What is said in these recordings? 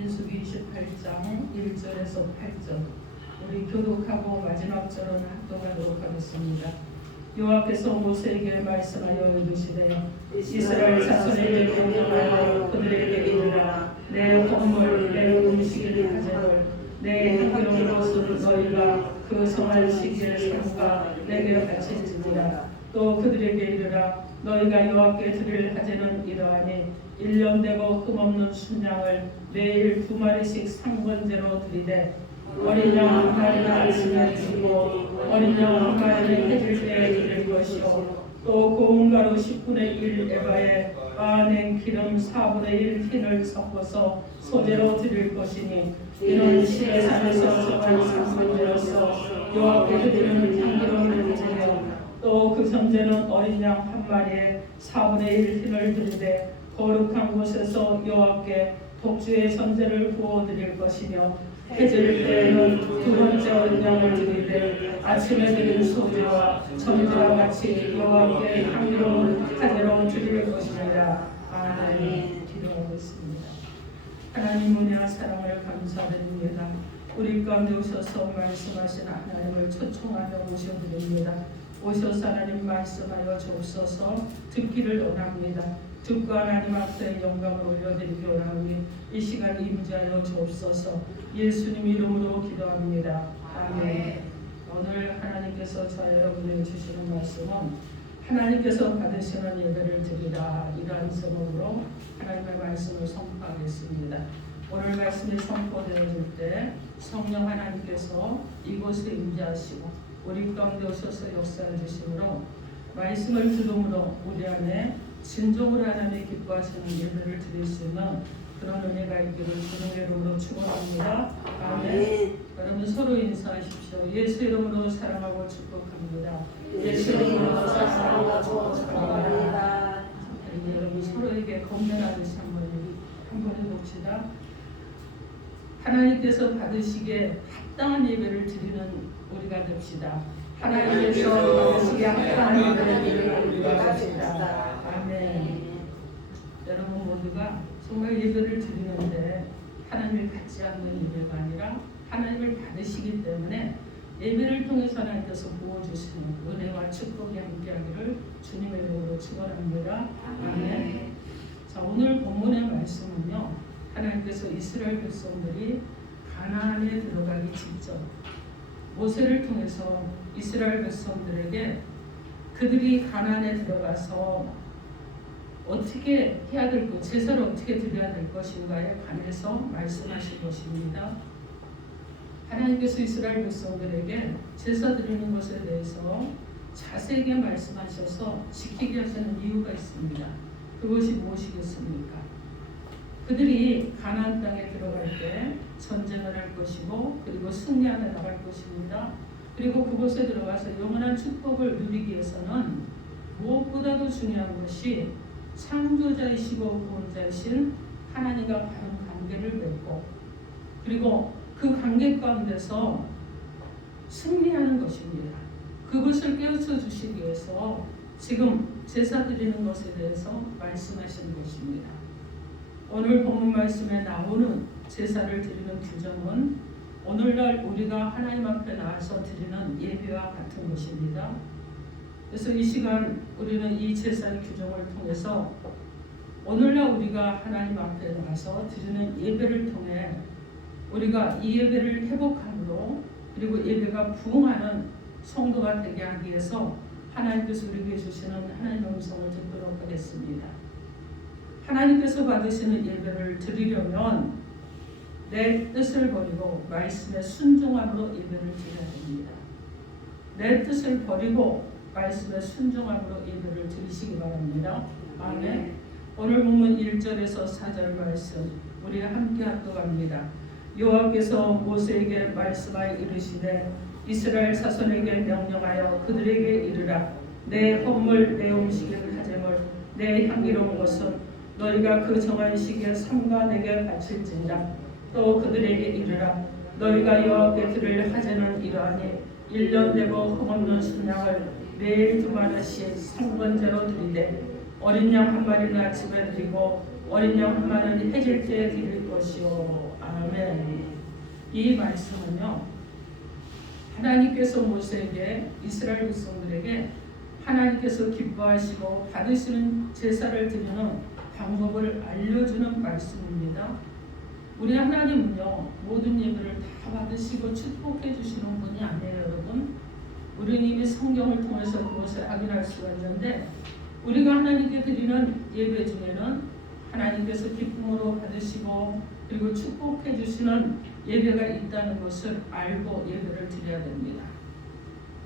민수기 28장 1절에서 8절 우리 교독하고 마지막 절은 합독하도록 하겠습니다. 여호와께서 모세에게 말씀하여 이르시되 이스라엘 자손에게 명령하여 그들에게 이르라. 내 헌물 내 음식을 가져올 내 향기로운 것을 너희가 그 정한 시기에 삼가 내게 바칠지니라. 또 그들에게 이르라. 너희가 여호와께 드릴 하제는 이러하니 1년 되고 흠없는 순양을 매일 2마리씩 상번제로 드리되 어린 양 한 마리는 아침에 드리고 어린 양 한 마리는 해질 때에 드릴 것이요 또 고운 가루 10분의 1 에바에 빻아낸 기름 4분의 1 흰을 섞어서 소재로 드릴 것이니 이는 시내산에서 정한 상번제로서 여호와께 드리는 향기로운 제며 또 그 전제는 어린 양 한 마리에 4분의 1 흰을 드리되 거룩한 곳에서 여호와께 독주의 전제를 부어 드릴 것이며 해질 때에는 두 번째 어린 양을 드리되 아침에 드린 소제와 전제와 같이 여호와께 향기로운 하제로 드릴 것이니라. 아멘. 기도하겠습니다. 하나님 은혜와 사랑을 감사드립니다. 우리 가운데 오셔서 말씀하신 하나님을 초청하며 모셔드립니다. 오셔서 하나님 말씀하여 주옵소서. 듣기를 원합니다. 듣고 하나님 앞에 영광을 올려드리기 원하오니 이 시간 임재하여 주옵소서. 예수님 이름으로 기도합니다. 아멘. 오늘 하나님께서 저와 여러분에게 주시는 말씀은 하나님께서 받으시는 예배를 드리라, 이러한 제목으로 하나님의 말씀을 선포하겠습니다. 오늘 말씀이 선포되어질 때 성령 하나님께서 이곳에 임재하시고 우리 가운데 오셔서 역사해 주심으로 말씀을 들음으로 우리 안에 진정으로 하나님의 기뻐하시는 예배를 드릴 수 있는 그런 은혜가 있기를 주님의 이름으로 축원합니다. 아멘. 여러분 서로 인사하십시오. 예수 이름으로 사랑하고 축복합니다. 예수 이름으로 사랑하고 축복합니다. 여러분 서로에게 건면하듯이 한번 해봅시다. 하나님께서 받으시기에 합당한 예배를 드리는 우리가 됩시다. 하나님께서 받으시기에 합당한 예배를 드리는 우리가 됩시다. 아멘. 여러분 모두가 정말 예배를 드리는데 하나님을 받지 않는 예배가 아니라 하나님을 받으시기 때문에 예배를 통해서 하나님께서 부어주시는 은혜와 축복이 함께하기를 주님의 이름으로 축원합니다. 아멘. 자, 오늘 본문의 말씀은요, 하나님께서 이스라엘 백성들이 가나안에 들어가기 직전 모세를 통해서 이스라엘 백성들에게 그들이 가나안에 들어가서 어떻게 해야 될 것, 제사를 어떻게 드려야 될 것인가에 관해서 말씀하신 것입니다. 하나님께서 이스라엘 백성들에게 제사 드리는 것에 대해서 자세하게 말씀하셔서 지키게 하시는 이유가 있습니다. 그것이 무엇이겠습니까? 그들이 가나안 땅에 들어갈 때 전쟁을 할 것이고 그리고 승리하며 나갈 것입니다. 그리고 그곳에 들어가서 영원한 축복을 누리기 위해서는 무엇보다도 중요한 것이 창조자이시고 구원자이신 하나님과 바른 관계를 맺고 그리고 그 관계 가운데서 승리하는 것입니다. 그것을 깨우쳐 주시기 위해서 지금 제사 드리는 것에 대해서 말씀하시는 것입니다. 오늘 본문 말씀에 나오는 제사를 드리는 규정은 오늘날 우리가 하나님 앞에 나와서 드리는 예배와 같은 것입니다. 그래서 이 시간 우리는 이 제사의 규정을 통해서 오늘날 우리가 하나님 앞에 나와서 드리는 예배를 통해 우리가 이 예배를 회복함으로 그리고 예배가 부응하는 성도가 되게 하기 위해서 하나님께서 우리에게 주시는 하나님의 음성을 듣도록 하겠습니다. 하나님께서 받으시는 예배를 드리려면 내 뜻을 버리고 말씀에 순종함으로 예배를 드려야 됩니다. 내 뜻을 버리고 말씀에 순종함으로 예배를 드리시기 바랍니다. 아멘. 오늘 본문 1절에서 4절 말씀 우리 함께 합독합니다. 여호와께서 모세에게 말씀하여 이르시되 이스라엘 자손에게 명령하여 그들에게 이르라. 내 헌물 내 음식을 하제물 내 향기로운 것은 너희가 그 정한 시기에 삼가 내게 바칠지니라. 또 그들에게 이르라. 너희가 여호와께 드릴 하제는 이러하니 1년 되고 흠없는 순양을 매일 2마리씩 상번제로 드리되 어린 양 한 마리는 아침에 드리고 어린 양 한 마리는 해질 때에 드릴 것이요. 아멘. 이 말씀은요, 하나님께서 모세에게, 이스라엘 백성들에게 하나님께서 기뻐하시고 받으시는 제사를 드리는 방법을 알려주는 말씀입니다. 우리 하나님은요, 모든 예배를 다 받으시고 축복해 주시는 분이 아니에요, 여러분. 우리는 이미 성경을 통해서 그것을 확인할 수가 있는데, 우리가 하나님께 드리는 예배 중에는 하나님께서 기쁨으로 받으시고 그리고 축복해 주시는 예배가 있다는 것을 알고 예배를 드려야 됩니다.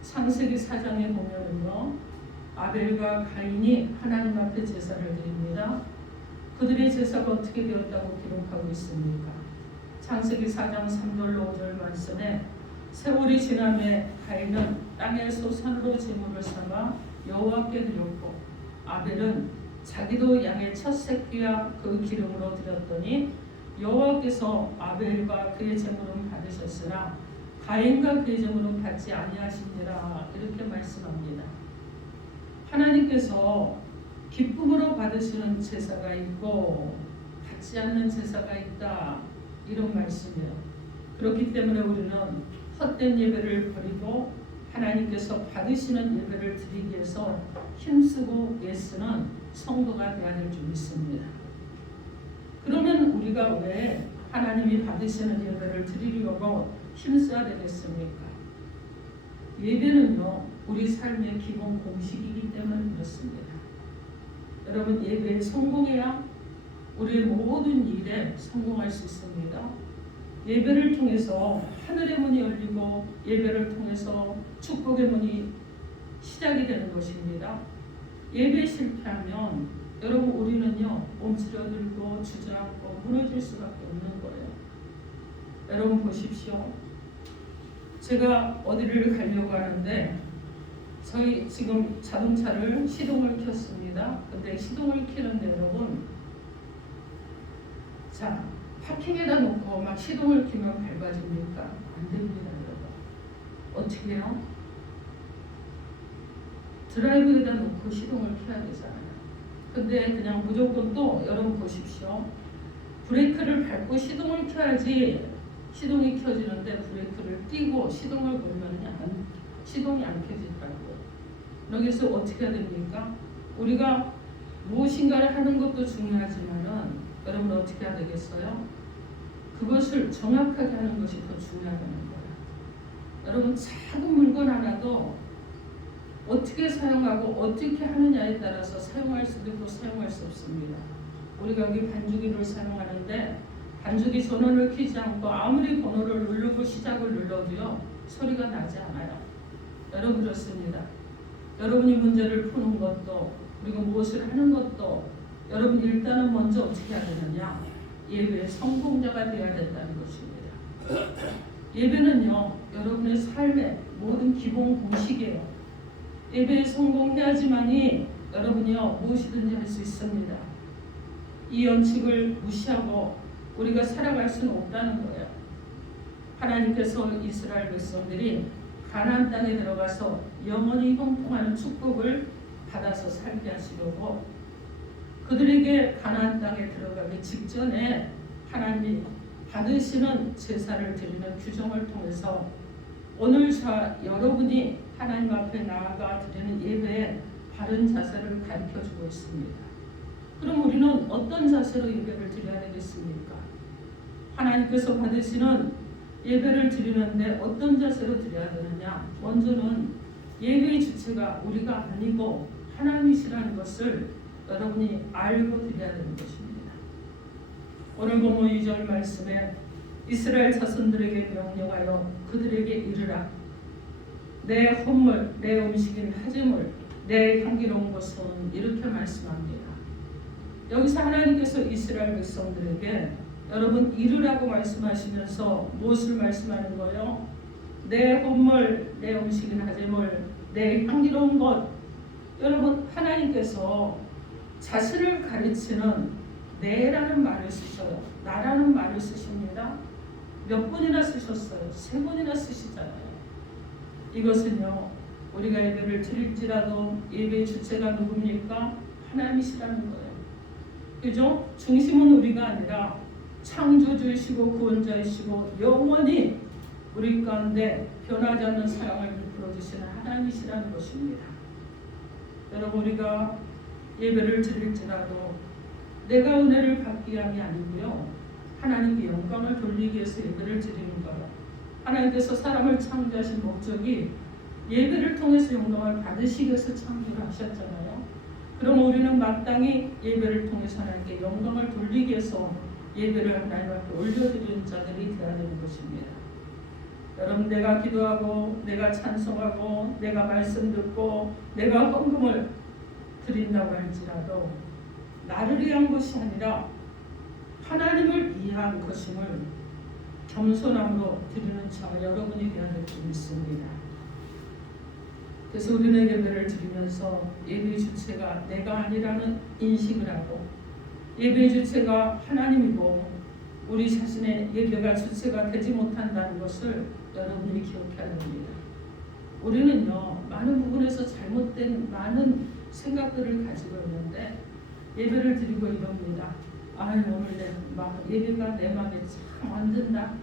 창세기 4장에 보면은요, 아벨과 가인이 하나님 앞에 제사를 드립니다. 그들의 제사가 어떻게 되었다고 기록하고 있습니까? 창세기 4장 3절로 5절 말씀에 세월이 지남에 가인은 땅에서 산으로 제물을 삼아 여호와께 드렸고 아벨은 자기도 양의 첫 새끼와 그 기름으로 드렸더니 여호와께서 아벨과 그의 제물은 받으셨으나 가인과 그의 제물은 받지 아니하시니라. 이렇게 말씀합니다. 하나님께서 기쁨으로 받으시는 제사가 있고 받지 않는 제사가 있다, 이런 말씀이에요. 그렇기 때문에 우리는 헛된 예배를 버리고 하나님께서 받으시는 예배를 드리기 위해서 힘쓰고 애쓰는 성도가 되어야 될 줄 믿습니다. 그러면 우리가 왜 하나님이 받으시는 예배를 드리려고 힘써야 되겠습니까? 예배는요, 우리 삶의 기본 공식이기 때문에 그렇습니다. 여러분, 예배에 성공해야 우리의 모든 일에 성공할 수 있습니다. 예배를 통해서 하늘의 문이 열리고 예배를 통해서 축복의 문이 시작이 되는 것입니다. 예배에 실패하면 여러분, 우리는요, 움츠러들고 주저앉고 무너질 수밖에 없는 거예요. 여러분 보십시오. 제가 어디를 가려고 하는데 저희 지금 자동차를 시동을 켰습니다. 근데 시동을 켜는데 여러분, 자, 파킹에다 놓고 막 시동을 켜면 밟아집니까? 안 됩니다, 여러분. 어떻게 해요? 드라이브에다 놓고 시동을 켜야 되잖아요. 근데 그냥 무조건 또 여러분 보십시오. 브레이크를 밟고 시동을 켜야지 시동이 켜지는데 브레이크를 띄고 시동을 걸면 시동이 안 켜지더라고요. 여기서 어떻게 해야 됩니까? 우리가 무엇인가를 하는 것도 중요하지만은 여러분 어떻게 해야 되겠어요? 그것을 정확하게 하는 것이 더 중요하다는 거예요. 여러분, 작은 물건 하나도 어떻게 사용하고 어떻게 하느냐에 따라서 사용할 수도 있고 사용할 수 없습니다. 우리가 여기 반주기를 사용하는데 반주기 전원을 켜지 않고 아무리 번호를 누르고 시작을 눌러도요, 소리가 나지 않아요. 여러분 그렇습니다. 여러분이 문제를 푸는 것도 그리고 무엇을 하는 것도 여러분 일단은 먼저 어떻게 해야 되느냐? 예배의 성공자가 되어야 된다는 것입니다. 예배는요, 여러분의 삶의 모든 기본 공식이에요. 예배에 성공해야지만이 여러분이요, 무엇이든지 할 수 있습니다. 이 원칙을 무시하고 우리가 살아갈 수는 없다는 거예요. 하나님께서 이스라엘 백성들이 가나안 땅에 들어가서 영원히 형통하는 축복을 받아서 살게 하시려고 그들에게 가나안 땅에 들어가기 직전에 하나님이 받으시는 제사를 드리는 규정을 통해서 오늘 저와 여러분이 하나님 앞에 나아가 드리는 예배의 바른 자세를 가르쳐주고 있습니다. 그럼 우리는 어떤 자세로 예배를 드려야 되겠습니까? 하나님께서 받으시는 예배를 드리는데 어떤 자세로 드려야 되느냐? 먼저는 예배의 주체가 우리가 아니고 하나님이시라는 것을 여러분이 알고 드려야 되는 것입니다. 오늘 본문 2절 말씀에 이스라엘 자손들에게 명령하여 그들에게 이르라. 내 헌물, 내 음식인 화제물, 내 향기로운 것은, 이렇게 말씀합니다. 여기서 하나님께서 이스라엘 백성들에게 여러분 이르라고 말씀하시면서 무엇을 말씀하는 거예요? 내 헌물, 내 음식인 화제물, 내 향기로운 것. 여러분, 하나님께서 자신을 가르치는 내라는 말을 쓰셔요. 나라는 말을 쓰십니다. 몇 번이나 쓰셨어요? 3번이나 쓰시잖아요. 이것은요, 우리가 예배를 드릴지라도 예배의 주체가 누굽니까? 하나님이시라는 거예요. 그죠? 중심은 우리가 아니라 창조주이시고 구원자이시고 영원히 우리 가운데 변하지 않는 사랑을 베풀어 주시는 하나님이시라는 것입니다. 여러분, 우리가 예배를 드릴지라도 내가 은혜를 받기 위함이 아니고요, 하나님께 영광을 돌리기 위해서 예배를 드리는 거예요. 하나님께서 사람을 창조하신 목적이 예배를 통해서 영광을 받으시기 위해서 창조를 하셨잖아요. 그럼 우리는 마땅히 예배를 통해서 하나님께 영광을 돌리기 위해서 예배를 하나님 앞에 올려드리는 자들이 되어야 되는 것입니다. 여러분, 내가 기도하고 내가 찬송하고 내가 말씀 듣고 내가 헌금을 드린다고 할지라도 나를 위한 것이 아니라 하나님을 위한 것임을 겸손함으로 드리는 자가 여러분이 되어야 될 줄 믿습니다. 그래서 우리는 예배를 드리면서 예배의 주체가 내가 아니라는 인식을 하고 예배의 주체가 하나님이고 우리 자신의 예배가 주체가 되지 못한다는 것을 여러분이 기억해야 됩니다. 우리는요, 많은 부분에서 잘못된 많은 생각들을 가지고 있는데 예배를 드리고 이럽니다. 오늘 예배가 내 마음에 참 안 든다.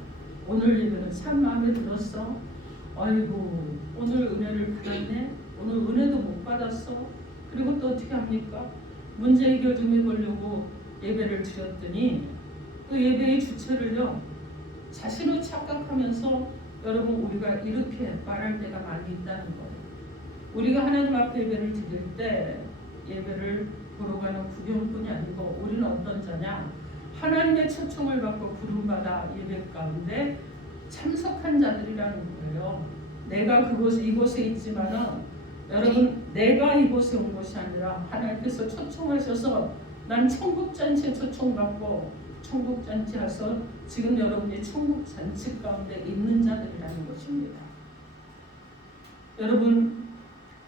오늘 예배는 참 마음에 들었어. 아이고, 오늘 은혜를 받았네. 오늘 은혜도 못 받았어. 그리고 또 어떻게 합니까? 문제 해결 좀 해보려고 예배를 드렸더니 그 예배의 주체를요, 자신을 착각하면서 여러분, 우리가 이렇게 말할 때가 많이 있다는 거예요. 우리가 하나님 앞에 예배를 드릴 때 예배를 보러 가는 구경꾼이 아니고 우리는 어떤 자냐? 하나님의 초청을 받고 부름받아 예배 가운데 참석한 자들이라는 거예요. 내가 이곳에 있지만은 여러분, 내가 이곳에 온 것이 아니라 하나님께서 초청하셔서 난 천국잔치에 초청받고 천국잔치 와서 지금 여러분이 천국잔치 가운데 있는 자들이라는 것입니다. 여러분,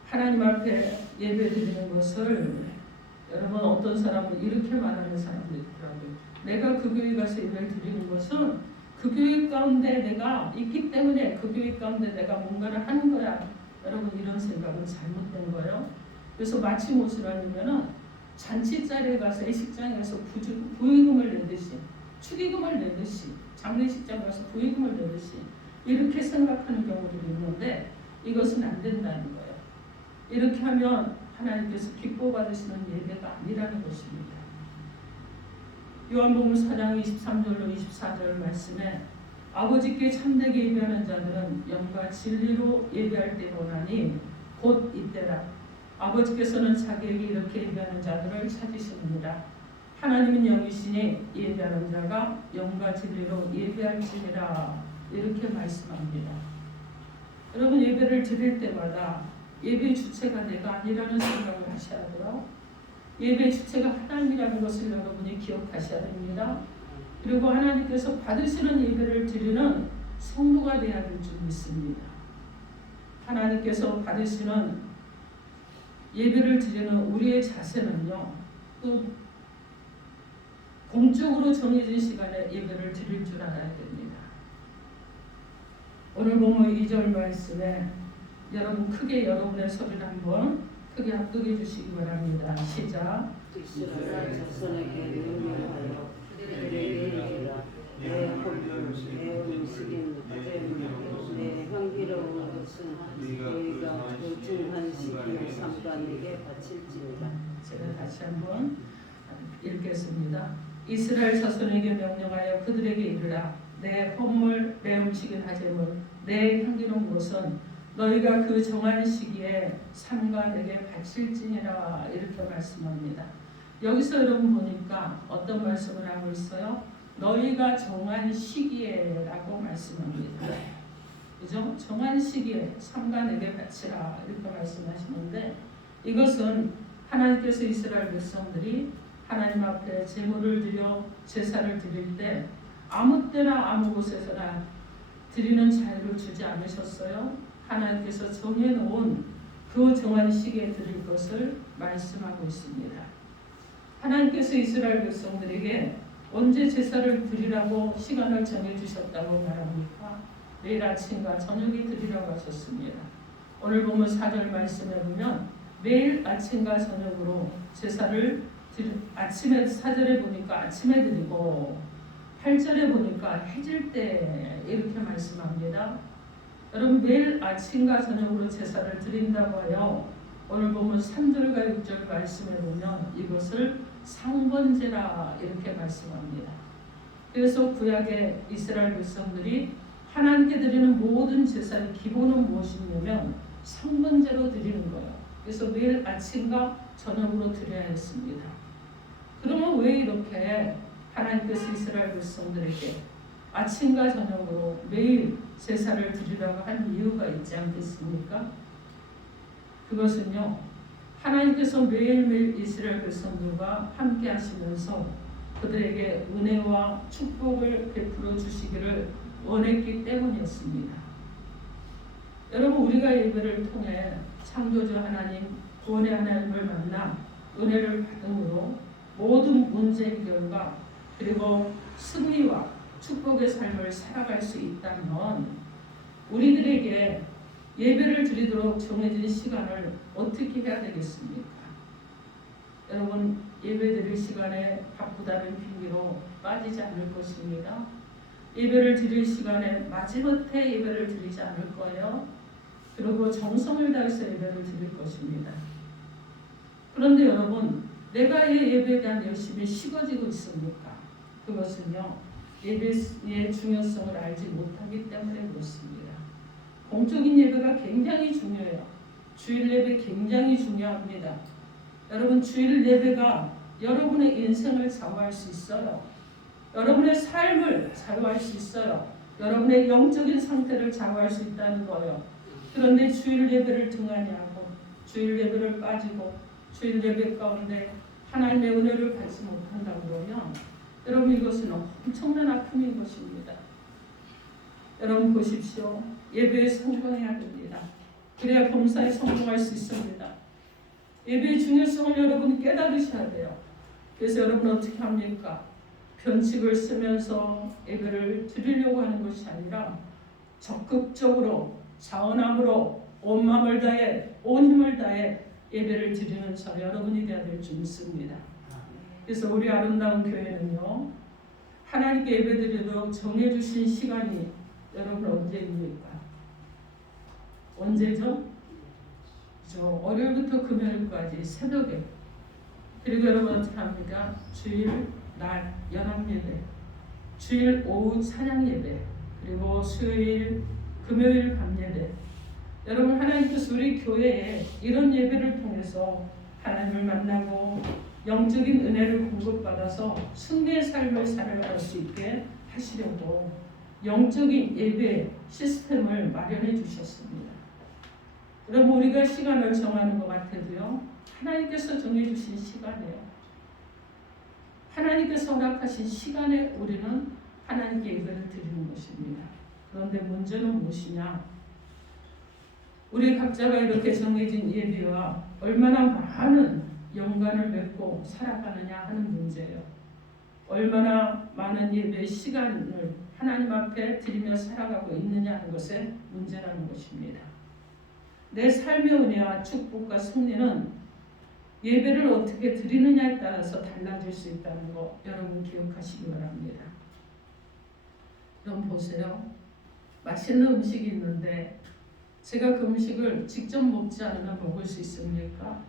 하나님 앞에 예배 드리는 것을 여러분, 어떤 사람은 이렇게 말하는 사람도 있더라고요. 내가 그 교회 가서 예배를 드리는 것은 그 교회 가운데 내가 있기 때문에 그 교회 가운데 내가 뭔가를 하는 거야. 여러분, 이런 생각은 잘못된 거예요. 그래서 마치 무엇을 하냐면은 잔치 자리에 가서 예식장에 가서 부의금을 내듯이 축의금을 내듯이 장례식장 가서 부의금을 내듯이 이렇게 생각하는 경우도 있는데 이것은 안 된다는 거예요. 이렇게 하면 하나님께서 기뻐 받으시는 예배가 아니라는 것입니다. 요한복음 4장 23절로 24절 말씀에 아버지께 참되게 예배하는 자들은 영과 진리로 예배할 때로나니 곧 이때라. 아버지께서는 자기에게 이렇게 예배하는 자들을 찾으시느니라. 하나님은 영이시니 예배하는 자가 영과 진리로 예배할지니라. 이렇게 말씀합니다. 여러분, 예배를 드릴 때마다 예배의 주체가 내가 아니라는 생각을 하셔야 돼요. 예배의 주체가 하나님이라는 것을 여러분이 기억하셔야 됩니다. 그리고 하나님께서 받으시는 예배를 드리는 성도가 되어야 될 줄 믿습니다. 하나님께서 받으시는 예배를 드리는 우리의 자세는요, 또 공적으로 정해진 시간에 예배를 드릴 줄 알아야 됩니다. 오늘 보면 2절 말씀에 여러분 크게 여러분의 소리를 한번 크게 합독해 주시기 바랍니다. 시작. 이스라엘 자손에게 명령하여 그들에게 이르라. 내 음식인 내 향기로운 것은 너희가 정한 시기에 삼가에게 바칠지니라. 제가 다시 한번 읽겠습니다. 이스라엘 자손에게 명령하여 그들에게 이르라. 내 헌물, 내 음식인 하제물, 내 향기로운 것은 너희가 그 정한 시기에 삼가 내게 바칠지니라. 이렇게 말씀합니다. 여기서 여러분 보니까 어떤 말씀을 하고 있어요? 너희가 정한 시기에 라고 말씀합니다. 그죠? 정한 시기에 삼가 내게 바치라. 이렇게 말씀하시는데 이것은 하나님께서 이스라엘 백성들이 하나님 앞에 제물을 드려 제사를 드릴 때 아무 때나 아무 곳에서나 드리는 자유를 주지 않으셨어요. 하나님께서 정해놓은 그 정한 시기에 드릴 것을 말씀하고 있습니다. 하나님께서 이스라엘 백성들에게 언제 제사를 드리라고 시간을 정해주셨다고 말합니까? 내일 아침과 저녁에 드리라고 하셨습니다. 오늘 보면 4절 말씀에 보면 매일 아침과 저녁으로 제사를 아침에 4절에 보니까 아침에 드리고 8절에 보니까 해질 때 이렇게 말씀합니다. 여러분 매일 아침과 저녁으로 제사를 드린다고 하여 오늘 보면 3절과 6절 말씀에 보면 이것을 상번제라 이렇게 말씀합니다. 그래서 구약의 이스라엘 백성들이 하나님께 드리는 모든 제사의 기본은 무엇이냐면 상번제로 드리는 거예요. 그래서 매일 아침과 저녁으로 드려야 했습니다. 그러면 왜 이렇게 하나님께서 이스라엘 백성들에게 아침과 저녁으로 매일 제사를 드리라고 한 이유가 있지 않겠습니까? 그것은요, 하나님께서 매일매일 이스라엘 백성들과 함께 하시면서 그들에게 은혜와 축복을 베풀어 주시기를 원했기 때문이었습니다. 여러분, 우리가 예배를 통해 창조주 하나님, 구원의 하나님을 만나 은혜를 받음으로 모든 문제 해결과 그리고 승리와 축복의 삶을 살아갈 수 있다면 우리들에게 예배를 드리도록 정해진 시간을 어떻게 해야 되겠습니까? 여러분, 예배 드릴 시간에 바쁘다는 핑계로 빠지지 않을 것입니다. 예배를 드릴 시간에 마지못해 예배를 드리지 않을 거예요. 그리고 정성을 다해서 예배를 드릴 것입니다. 그런데 여러분, 내가 이 예배에 대한 열심이 식어지고 있습니까? 그것은요, 예배의 중요성을 알지 못하기 때문에 그렇습니다. 공적인 예배가 굉장히 중요해요. 주일 예배 굉장히 중요합니다. 여러분, 주일 예배가 여러분의 인생을 좌우할 수 있어요. 여러분의 삶을 좌우할 수 있어요. 여러분의 영적인 상태를 좌우할 수 있다는 거예요. 그런데 주일 예배를 등한히 하고 주일 예배를 빠지고 주일 예배 가운데 하나님의 은혜를 받지 못한다고 그러면 여러분, 이것은 엄청난 아픔인 것입니다. 여러분 보십시오. 예배에 성공해야 됩니다. 그래야 범사에 성공할 수 있습니다. 예배의 중요성을 여러분 깨달으셔야 돼요. 그래서 여러분 어떻게 합니까? 변칙을 쓰면서 예배를 드리려고 하는 것이 아니라 적극적으로 자원함으로 온 마음을 다해 온 힘을 다해 예배를 드리는 저 여러분이 되어야 될 줄 믿습니다. 그래서 우리 아름다운 교회는요, 하나님께 예배드리도록 정해주신 시간이 여러분 언제입니까? 언제죠? 월요일부터 금요일까지 새벽에. 그리고 여러분 어떻게 합니까? 주일 날 연합예배, 주일 오후 찬양예배, 그리고 수요일 금요일 밤예배. 여러분, 하나님께서 우리 교회에 이런 예배를 통해서 하나님을 만나고 영적인 은혜를 공급받아서 승리의 삶을 살아갈 수 있게 하시려고 영적인 예배 시스템을 마련해 주셨습니다. 여러분, 우리가 시간을 정하는 것 같아도요, 하나님께서 정해주신 시간이에요. 하나님께서 허락하신 시간에 우리는 하나님께 예배를 드리는 것입니다. 그런데 문제는 무엇이냐? 우리 각자가 이렇게 정해진 예배와 얼마나 많은 연관을 맺고 살아가느냐 하는 문제예요. 얼마나 많은 예배 시간을 하나님 앞에 드리며 살아가고 있느냐 하는 것에 문제라는 것입니다. 내 삶의 은혜와 축복과 승리는 예배를 어떻게 드리느냐에 따라서 달라질 수 있다는 거 여러분 기억하시기 바랍니다. 여러분 보세요. 맛있는 음식이 있는데 제가 그 음식을 직접 먹지 않으면 먹을 수 있습니까?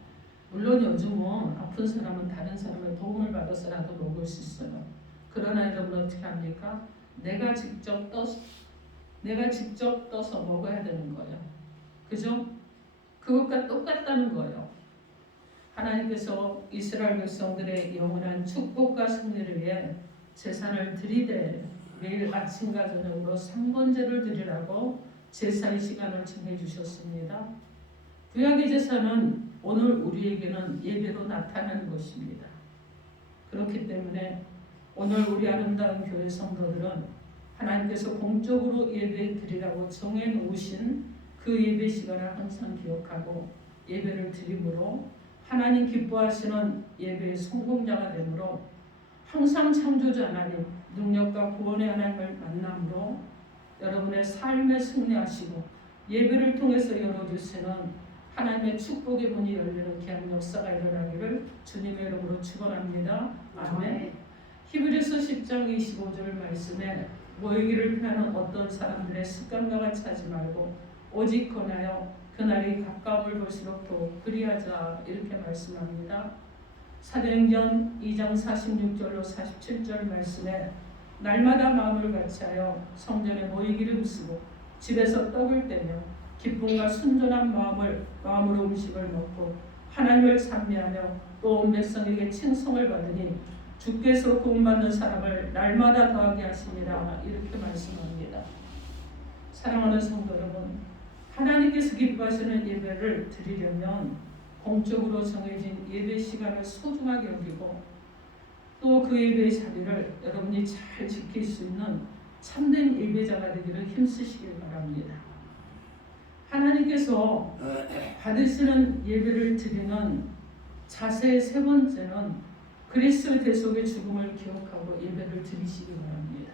물론 요즘은 아픈 사람은 다른 사람의 도움을 받아서라도 먹을 수 있어요. 그러나 여러분 어떻게 합니까? 내가 직접 떠서 먹어야 되는 거예요. 그죠? 그것과 똑같다는 거예요. 하나님께서 이스라엘 백성들의 영원한 축복과 승리를 위해 제사를 드리되 매일 아침과 저녁으로 상번제를 드리라고 제사의 시간을 정해주셨습니다. 구약의 제사는 오늘 우리에게는 예배로 나타나는 것입니다. 그렇기 때문에 오늘 우리 아름다운 교회 성도들은 하나님께서 공적으로 예배 드리라고 정해놓으신 그 예배 시간을 항상 기억하고 예배를 드림으로 하나님 기뻐하시는 예배의 성공자가 되므로 항상 창조주 하나님, 능력과 구원의 하나님을 만남으로 여러분의 삶에 승리하시고 예배를 통해서 열어주시는 하나님의 축복의 문이 열리는 귀한 역사가 일어나기를 주님의 이름으로 축원합니다. 아멘. 히브리서 10장 25절 말씀에 모이기를 피하는 어떤 사람들의 습관과 같이 하지 말고 오직 권하여 그날이 가까움을 볼수록 더욱 그리하자 이렇게 말씀합니다. 사도행전 2장 46절로 47절 말씀에 날마다 마음을 같이하여 성전에 모이기를 힘쓰고 집에서 떡을 떼며 기쁨과 순전한 마음으로 음식을 먹고 하나님을 찬미하며 또 온 백성에게 칭송을 받으니 주께서 구원받는 사람을 날마다 더하게 하시니라 이렇게 말씀합니다. 사랑하는 성도 여러분, 하나님께서 기뻐하시는 예배를 드리려면 공적으로 정해진 예배 시간을 소중하게 여기고 또 그 예배의 자리를 여러분이 잘 지킬 수 있는 참된 예배자가 되기를 힘쓰시길 바랍니다. 하나님께서 받으시는 예배를 드리는 자세의 세 번째는 그리스도의 대속의 죽음을 기억하고 예배를 드리시기 바랍니다.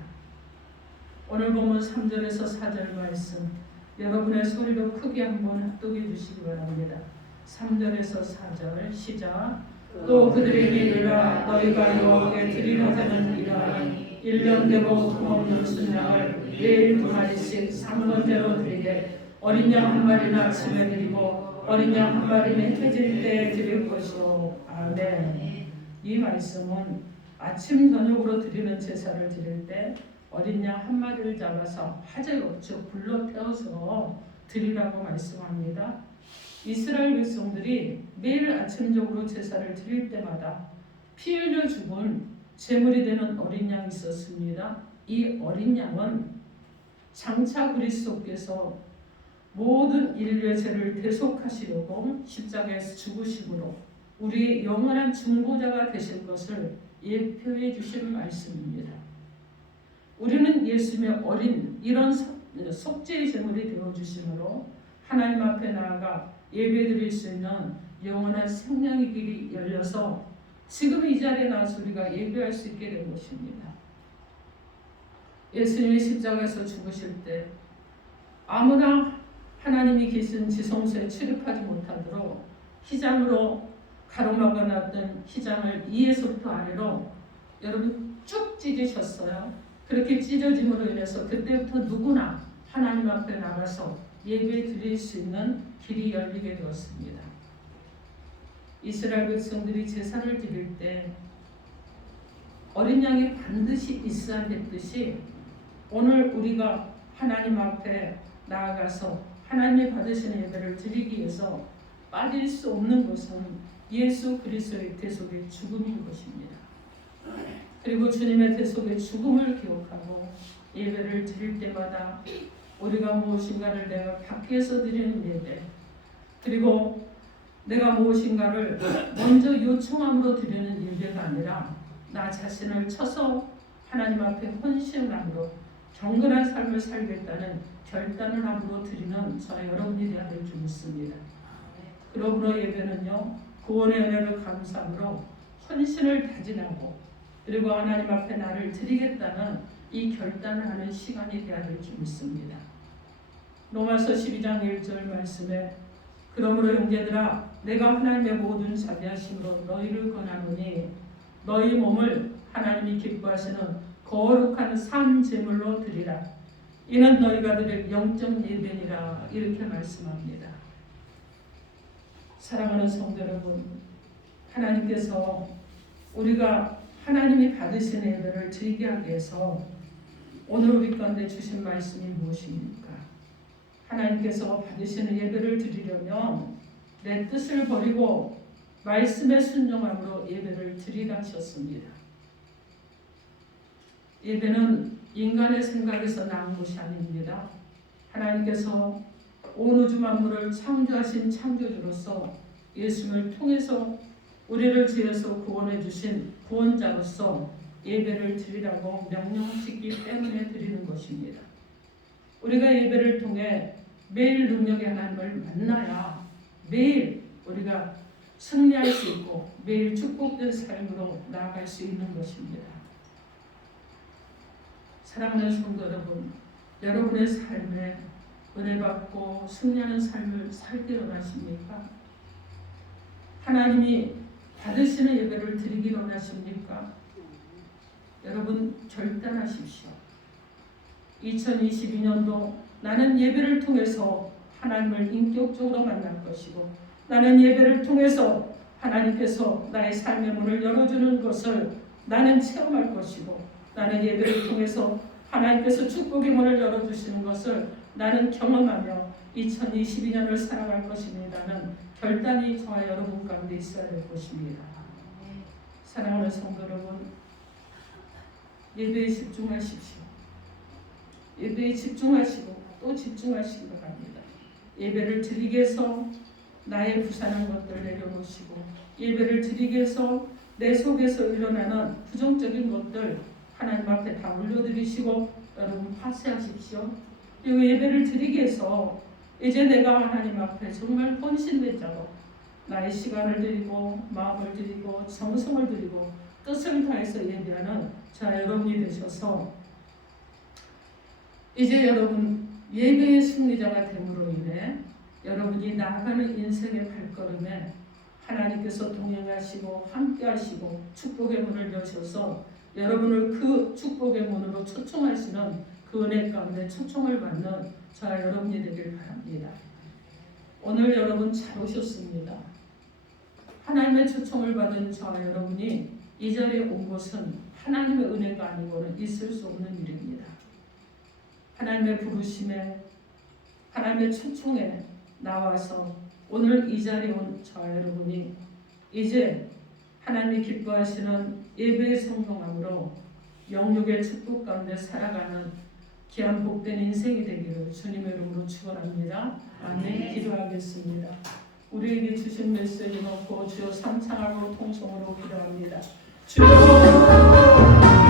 오늘 본문 3절에서 4절 말씀 여러분의 소리로 크게 한번 합독해 주시기 바랍니다. 3절에서 4절 시작. 또 그들에게 이르라 너희가 여호와께 드리는 자는 이러하니 1년 되고 금없는 순양을 매일 2마리씩 3번째로 드리되 어린 양 한 마리는 아침에 드리고 어린 양 한 마리는 해질 때에 드릴 것이요. 아멘. 이 말씀은 아침 저녁으로 드리는 제사를 드릴 때 어린 양 한 마리를 잡아서 화재로 즉 불로 태워서 드리라고 말씀합니다. 이스라엘 백성들이 매일 아침적으로 제사를 드릴 때마다 피 흘려 죽은 제물이 되는 어린 양이 있었습니다. 이 어린 양은 장차 그리스도께서 모든 인류의 죄를 대속하시려고 십자가에서 죽으심으로 우리의 영원한 중보자가 되실 것을 예표해 주신 말씀입니다. 우리는 예수님의 어린 이런 속죄의 제물이 되어주심으로 하나님 앞에 나아가 예배드릴 수 있는 영원한 생명의 길이 열려서 지금 이 자리에 나와서 우리가 예배할 수 있게 된 것입니다. 예수님이 십자가에서 죽으실 때 아무나 하나님이 계신 지성소에 출입하지 못하도록 휘장으로 가로막아놨던 휘장을 위에서부터 아래로 여러분 쭉 찢으셨어요. 그렇게 찢어짐으로 인해서 그때부터 누구나 하나님 앞에 나가서 예배 드릴 수 있는 길이 열리게 되었습니다. 이스라엘 백성들이 제사를 드릴 때 어린 양이 반드시 있어야 했듯이 오늘 우리가 하나님 앞에 나아가서 하나님이 받으시는 예배를 드리기 위해서 빠질 수 없는 것은 예수 그리스도의 대속의 죽음인 것입니다. 그리고 주님의 대속의 죽음을 기억하고 예배를 드릴 때마다 우리가 무엇인가를 내가 밖에서 드리는 예배 그리고 내가 무엇인가를 먼저 요청함으로 드리는 예배가 아니라 나 자신을 쳐서 하나님 앞에 헌신함으로 경건한 삶을 살겠다는 결단을 함으로 드리는 저와 여러분이 되어야 될 줄 믿습니다. 그러므로 예배는요 구원의 은혜를 감사함으로 헌신을 다짐하고 그리고 하나님 앞에 나를 드리겠다는 이 결단을 하는 시간이 되어야 될 줄 믿습니다. 로마서 12장 1절 말씀에 그러므로 형제들아 내가 하나님의 모든 자비하심으로 너희를 권하노니 너희 몸을 하나님이 기뻐하시는 거룩한 산 제물로 드리라. 이는 너희가 드릴 영적 예배니라 이렇게 말씀합니다. 사랑하는 성도 여러분, 하나님께서 우리가 하나님이 받으시는 예배를 드리게 하기 위해서 오늘 우리 가운데 주신 말씀이 무엇입니까? 하나님께서 받으시는 예배를 드리려면 내 뜻을 버리고 말씀에 순종함으로 예배를 드리라 하셨습니다. 예배는 인간의 생각에서 나온 것이 아닙니다. 하나님께서 온 우주 만물을 창조하신 창조주로서 예수님을 통해서 우리를 죄에서 구원해 주신 구원자로서 예배를 드리라고 명령하시기 때문에 드리는 것입니다. 우리가 예배를 통해 매일 능력의 하나님을 만나야 매일 우리가 승리할 수 있고 매일 축복된 삶으로 나아갈 수 있는 것입니다. 사랑하는 성도 여러분, 여러분의 삶에 은혜 받고 승리하는 삶을 살기 원하십니까? 하나님이 받으시는 예배를 드리기 원하십니까? 여러분 결단하십시오. 2022년도 나는 예배를 통해서 하나님을 인격적으로 만날 것이고, 나는 예배를 통해서 하나님께서 나의 삶의 문을 열어주는 것을 나는 체험할 것이고, 나는 예배를 통해서 하나님께서 축복의 문을 열어주시는 것을 나는 경험하며 2022년을 살아갈 것입니다는 결단이 저와 여러분 가운데 있어야 될 것입니다. 사랑하는 성도 여러분, 예배에 집중하십시오. 예배에 집중하시고 또 집중하시기 바랍니다. 예배를 드리기 위해서 나의 부산한 것들을 내려놓으시고, 예배를 드리기 위해서 내 속에서 일어나는 부정적인 것들 하나님 앞에 다 올려드리시고 여러분 파쇄하십시오. 그리고 예배를 드리기 위해서 이제 내가 하나님 앞에 정말 헌신된 자로 나의 시간을 드리고 마음을 드리고 정성을 드리고 뜻을 다해서 예배하는 자 여러분이 되셔서, 이제 여러분 예배의 승리자가 됨으로 인해 여러분이 나아가는 인생의 발걸음에 하나님께서 동행하시고 함께하시고 축복의 문을 여셔서 여러분을 그 축복의 문으로 초청하시는 그 은혜 가운데 초청을 받는 자 여러분이 되길 바랍니다. 오늘 여러분 잘 오셨습니다. 하나님의 초청을 받은 자 여러분이 이 자리에 온 것은 하나님의 은혜가 아니고는 있을 수 없는 일입니다. 하나님의 부르심에, 하나님의 초청에 나와서 오늘 이 자리에 온 저 여러분이 이제 하나님이 기뻐하시는 예배의 성공함으로 영육의 축복 가운데 살아가는 귀한 복된 인생이 되기를 주님의 이름으로 축원합니다. 아멘. 기도하겠습니다. 우리에게 주신 메시지 놓고 주여 삼창하고 통성으로 기도합니다. 주여